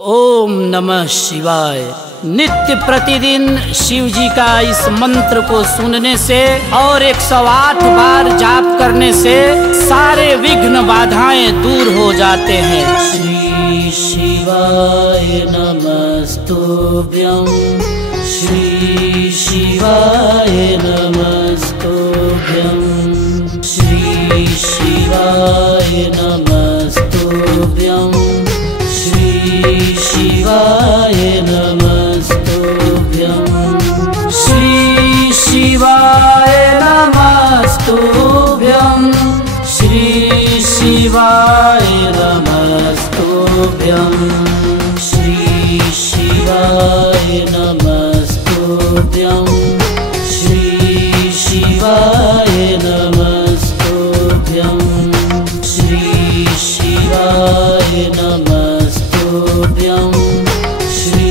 ओम नमः शिवाय। नित्य प्रतिदिन शिव जी का इस मंत्र को सुनने से और 108 बार जाप करने से सारे विघ्न बाधाएं दूर हो जाते हैं। श्री शिवाय नमस्तुभ्यं, श्री शिवाय नमस्तुभ्यं, श्री शिवाय नमस्तुभ्यं, श्री शिवाय नमस्तुभ्यं, श्री शिवाय नमस्तुभ्यं, श्री शिवाय नमस्तुभ्यं, श्री शिवाय नमस्तुभ्यं, श्री शिवाय नमस्तुभ्यं, श्री शिवाय नमस्तुभ्यं, श्री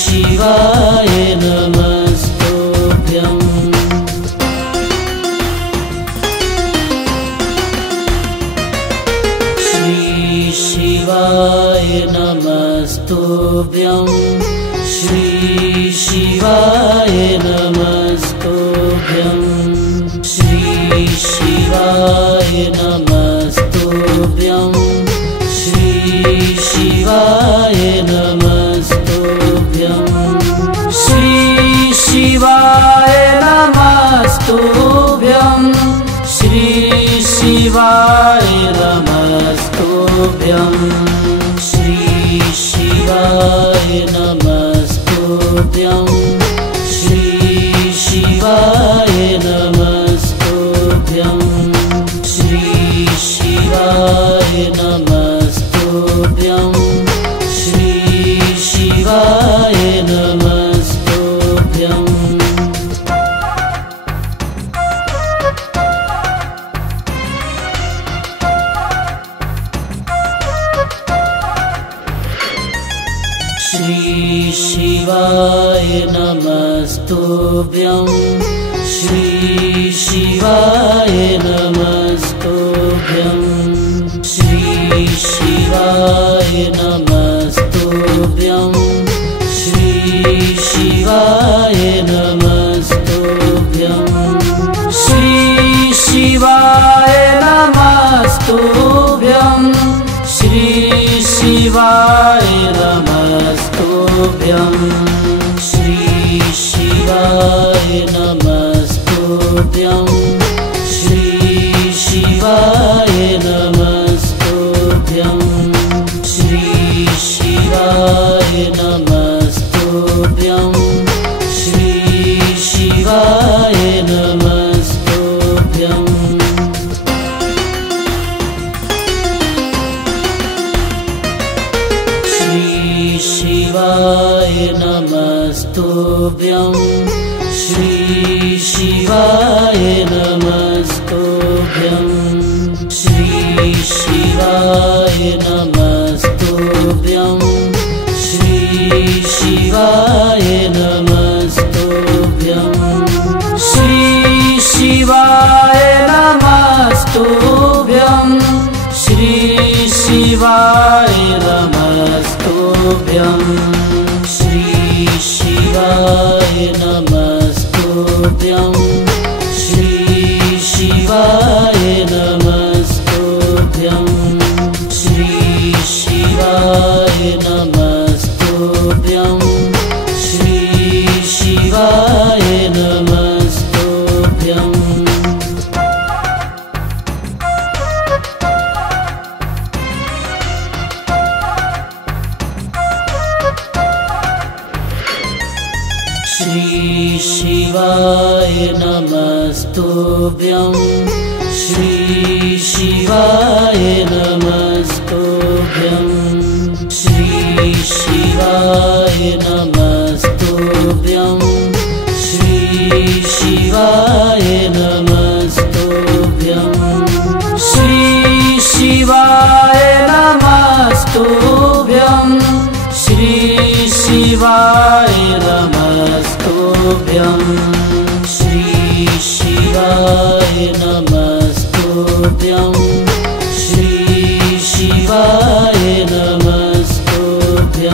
शिवाय नमस्तुभ्यं। श्री शिवाय नमस्तुभ्यं, श्री शिवाय नमस्तुभ्यं, श्री शिवाय नमस्तुभ्यं, श्री शिवाय नमस्तुभ्यं, श्री शिवाय नमस्तुभ्यं, श्री शिवाय नमस्तुभ्यं, श्री शिवाय नमस्तुभ्यं, श्री शिवाय नमस्तुभ्यं, श्री शिवाय नमस्तुभ्यं, श्री शिवाय नमस्तुभ्यं। श्री शिवाय नमस्तुभ्यं, श्री शिवाय नमस्तुभ्यं, श्री शिवाय नमस्तुभ्यं, श्री शिवाय नमस्तुभ्यं, श्री शिवाय नमस्तुभ्यं, श्री शिवाय नमस्तुभ्यं, श्री शिवाय नमस्तुभ्यं, श्री शिवाय नमस्तुभ्यं, श्री शिवाय नमस्तुभ्यं, श्री शिवाय नमस्तुभ्यं। श्री शिवाय नमस्तुभ्यं, श्री शिवाय नमस्तुभ्यं, श्री शिवाय नमस्तुभ्यं, श्री शिवाय नमस्तुभ्यं, श्री शिवाय नमस्तुभ्यं, श्री शिवाय नमस्तुभ्यं, श्री शिवाय नमस्तुभ्यं, श्री शिवाय नमस्तुभ्यं, श्री शिवाय नमस्तुभ्यं, श्री शिवाय नमस्तुभ्यं। श्री शिवाय नमस्तुभ्यं, श्री शिवाय नमस्तुभ्यं, श्री शिवाय नमस्तुभ्यं, श्री शिवाय नमस्तुभ्यं, श्री शिवाय नमस्तुभ्यं, श्री शिवाय नमस्तुभ्यं, श्री शिवाय नमस्तुभ्यं, श्री शिवाय नमस्तुभ्यं।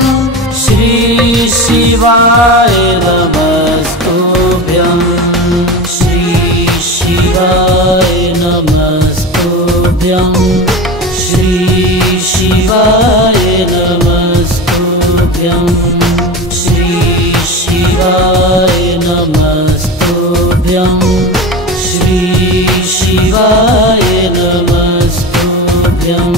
शिवाय नमस्तुभ्यं श्री शिवाय नमस्तुभ्यं श्री शिवाय नमस्तुभ्यं श्री शिवाय नमस्तुभ्यं श्री शिवाय नमस्तुभ्यं